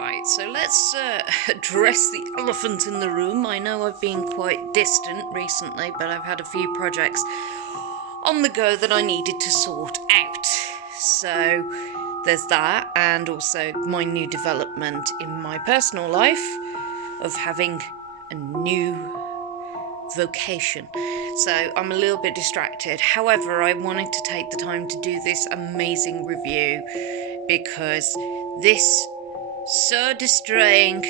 Right, so let's address the elephant in the room. I know I've been quite distant recently, but I've had a few projects on the go that I needed to sort out. So there's that, and also my new development in my personal life of having a new vocation. So I'm a little bit distracted. However, I wanted to take the time to do this amazing review because this so destroying,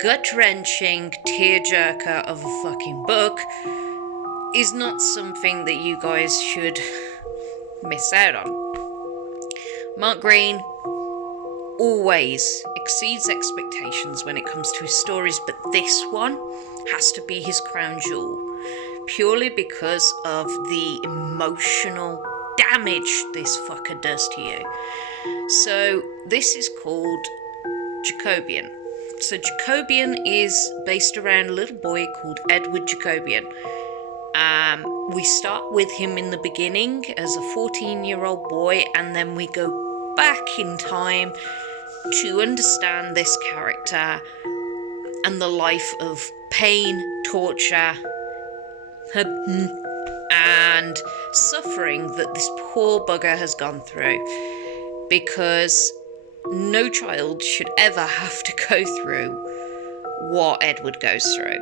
gut-wrenching tearjerker of a fucking book is not something that you guys should miss out on. Mark Greene always exceeds expectations when it comes to his stories, but this one has to be his crown jewel, purely because of the emotional damage this fucker does to you. So this is called Jacobian. So Jacobian is based around a little boy called Edward Jacobian. We start with him in the beginning as a 14-year-old boy, and then we go back in time to understand this character and the life of pain, torture, and suffering that this poor bugger has gone through, because no child should ever have to go through what Edward goes through.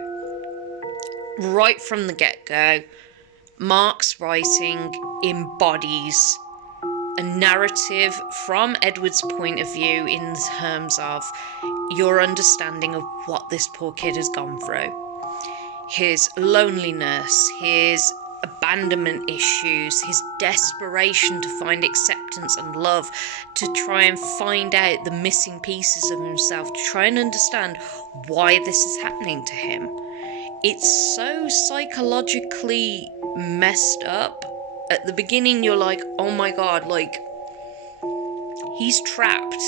Right from the get-go, Mark's writing embodies a narrative from Edward's point of view in terms of your understanding of what this poor kid has gone through. His loneliness, his abandonment issues, his desperation to find acceptance and love, to try and find out the missing pieces of himself, to try and understand why this is happening to him. It's so psychologically messed up. At the beginning you're like, oh my god, like, he's trapped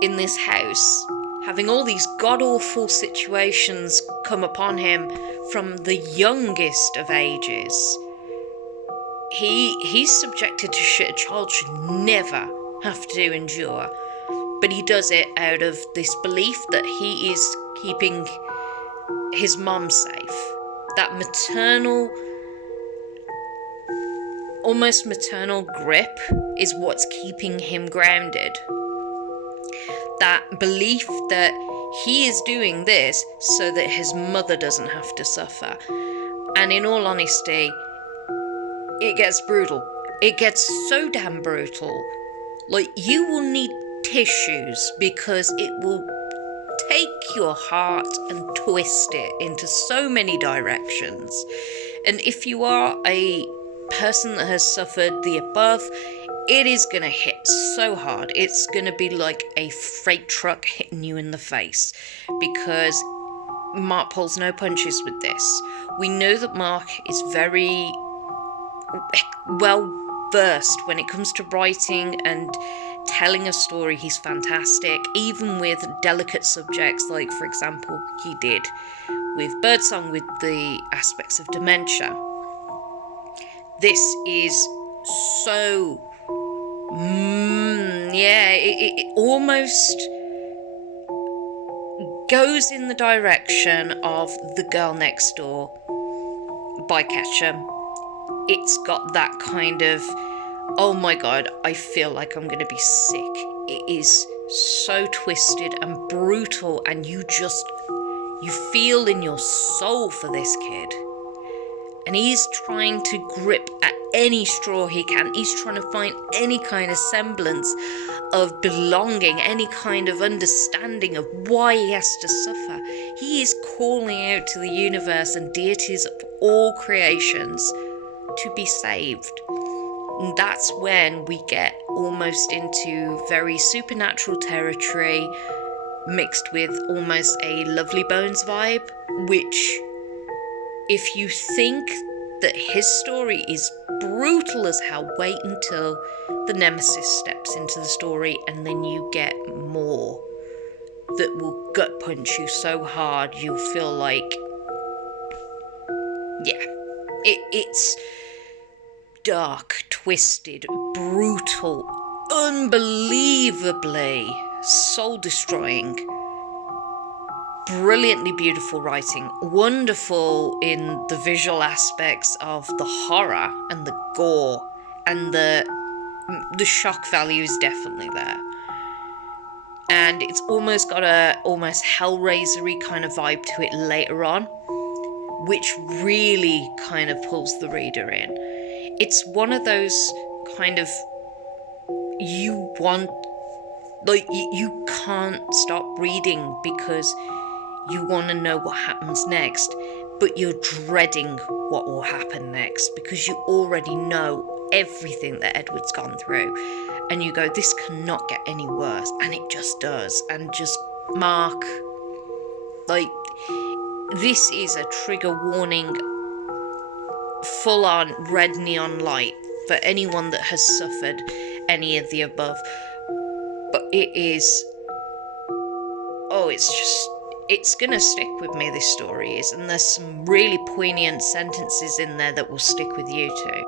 in this house, having all these god-awful situations come upon him from the youngest of ages. He's subjected to shit a child should never have to endure. But he does it out of this belief that he is keeping his mom safe. That maternal, almost maternal grip is what's keeping him grounded. That belief that he is doing this so that his mother doesn't have to suffer. And in all honesty, it gets brutal. It gets so damn brutal. Like, you will need tissues because it will take your heart and twist it into so many directions. And if you are a person that has suffered the above, it is going to hit so hard. It's going to be like a freight truck hitting you in the face, because Mark pulls no punches with this. We know that Mark is very well versed when it comes to writing and telling a story. He's fantastic, even with delicate subjects, like, for example, he did with Birdsong with the aspects of dementia. This is so it almost goes in the direction of The Girl Next Door by Ketchum. It's got that kind of, oh my god, I feel like I'm going to be sick. It is so twisted and brutal, and you feel in your soul for this kid. And he's trying to grip at any straw he can. He's trying to find any kind of semblance of belonging, any kind of understanding of why he has to suffer. He is calling out to the universe and deities of all creations to be saved. And that's when we get almost into very supernatural territory, mixed with almost a Lovely Bones vibe, which, if you think that his story is brutal as hell, wait until the nemesis steps into the story, and then you get more that will gut punch you so hard you'll feel like, it's dark, twisted, brutal, unbelievably soul-destroying, brilliantly beautiful writing, wonderful in the visual aspects of the horror and the gore, and the shock value is definitely there. And it's almost got a almost Hellraiser-y kind of vibe to it later on, which really kind of pulls the reader in. It's one of those kind of, you can't stop reading because you want to know what happens next, but you're dreading what will happen next because you already know everything that Edward's gone through, and you go, this cannot get any worse, and it just does. And just mark, like, this is a trigger warning, full on red neon light for anyone that has suffered any of the above. But it is, it's gonna stick with me, this story is, and there's some really poignant sentences in there that will stick with you too.